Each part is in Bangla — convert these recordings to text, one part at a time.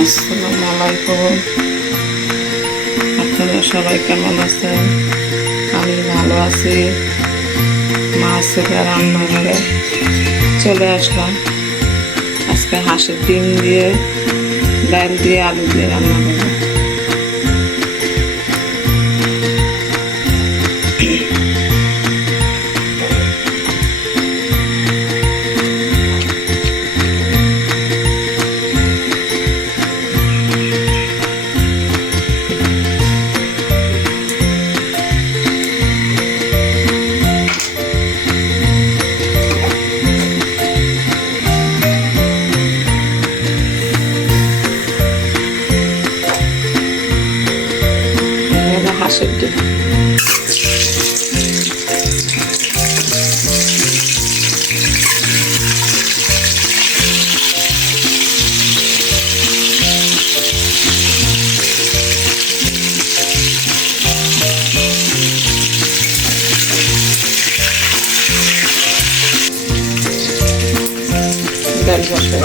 আসসালামু আলাইকুম। আপনারা সবাই কেমন আছেন? আমি ভালো আছি। মাছ থেকে রান্নাঘরে চলে আসলাম। আজকে হাঁসের ডিম দিয়ে, ডাল দিয়ে, আলু দিয়ে রান্না করবো। হাঁসের ডিম ডাল বসাই।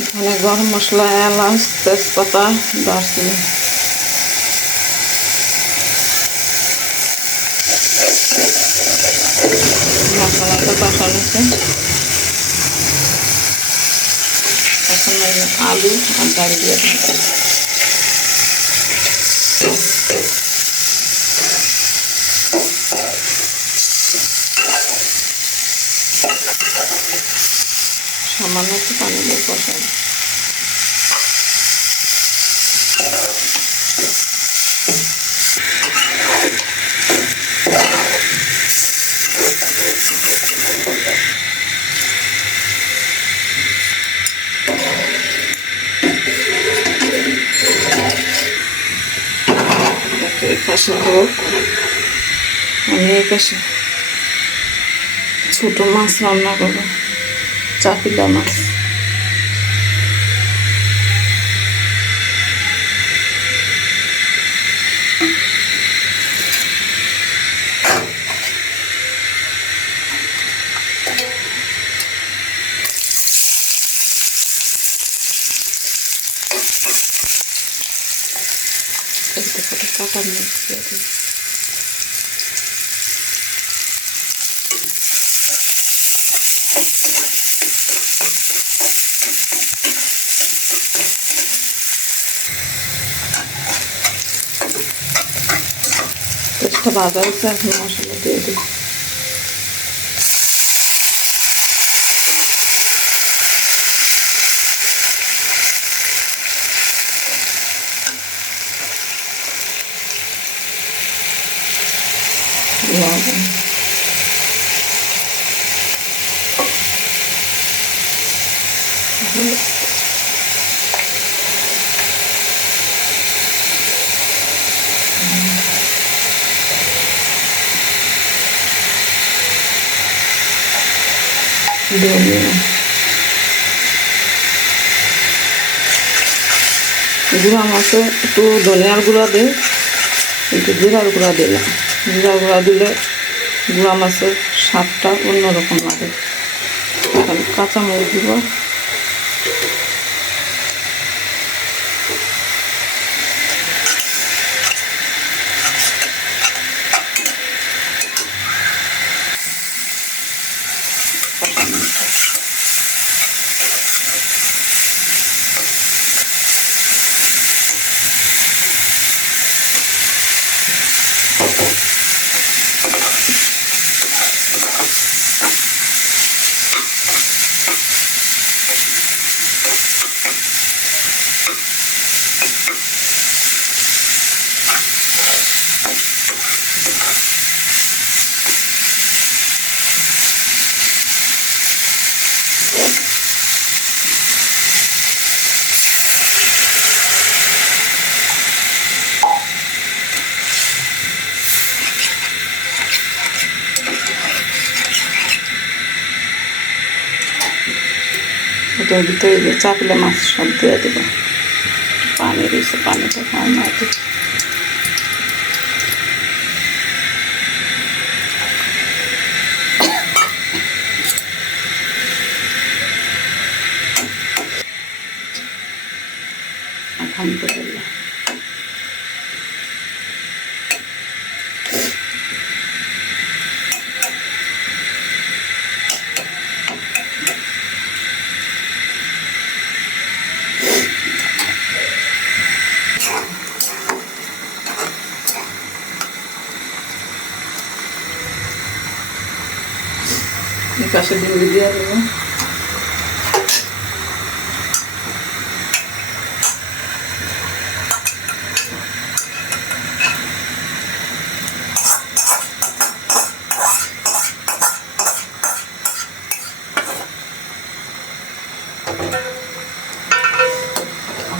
এখানে গরম মশলা, এলাচ, তেজপাতা, দারচিনি, মশলাটা কষানো হচ্ছে। এখন আলু আর ডাল দিয়ে সামান্য একটু পানি দিয়ে কষাবো। এই পাশে হোক, আমি এই পাশে ছোট মাছ রান্না করবো, চাপিলা মাছ। একটা ফটো কাটা নিয়ে মাছটা ভাজা হচ্ছে, এখন মশলা দিয়ে দিই। লবণ, ধনিয়া, গুঁড়া মাছে একটু ধনিয়ার গুঁড়া দিই, একটু জিরার গুঁড়া দিলাম। জিরার গুঁড়া দিলে গুঁড়া মাছের স্বাদটা অন্যরকম লাগে। এখন কাঁচামরিচ দিব, ওটার ভিতরে যে চাপলে মাছ সব দিয়ে দেবো। পানি দিয়েছে, পানিটা খাওয়া না এখন এই পাশে ডিম দিয়ে দেবো।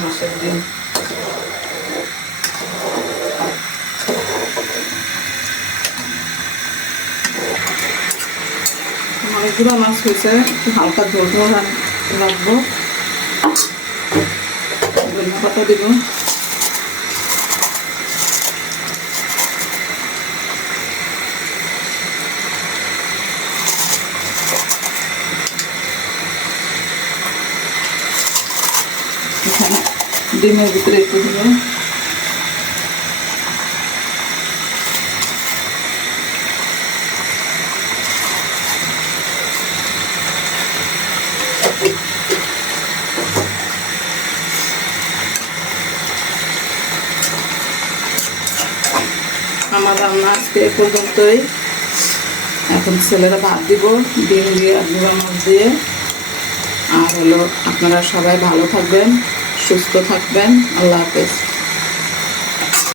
হাঁসের ডিম গুঁড়া মাছ হয়েছে, একটু হালকা ঝোল ঝোল রাখবো। ধনিয়া পাতা দিব, এখানে ডিমের ভিতরে একটু দিব, আমার রান্না আজকে এ পর্যন্তই। এখন ছেলেরা ভাত দিব ডিম দিয়ে আর গুঁড়া মাছ দিয়ে। আর হলো আপনারা সবাই ভালো থাকবেন, সুস্থ থাকবেন। আল্লাহ হাফেজ।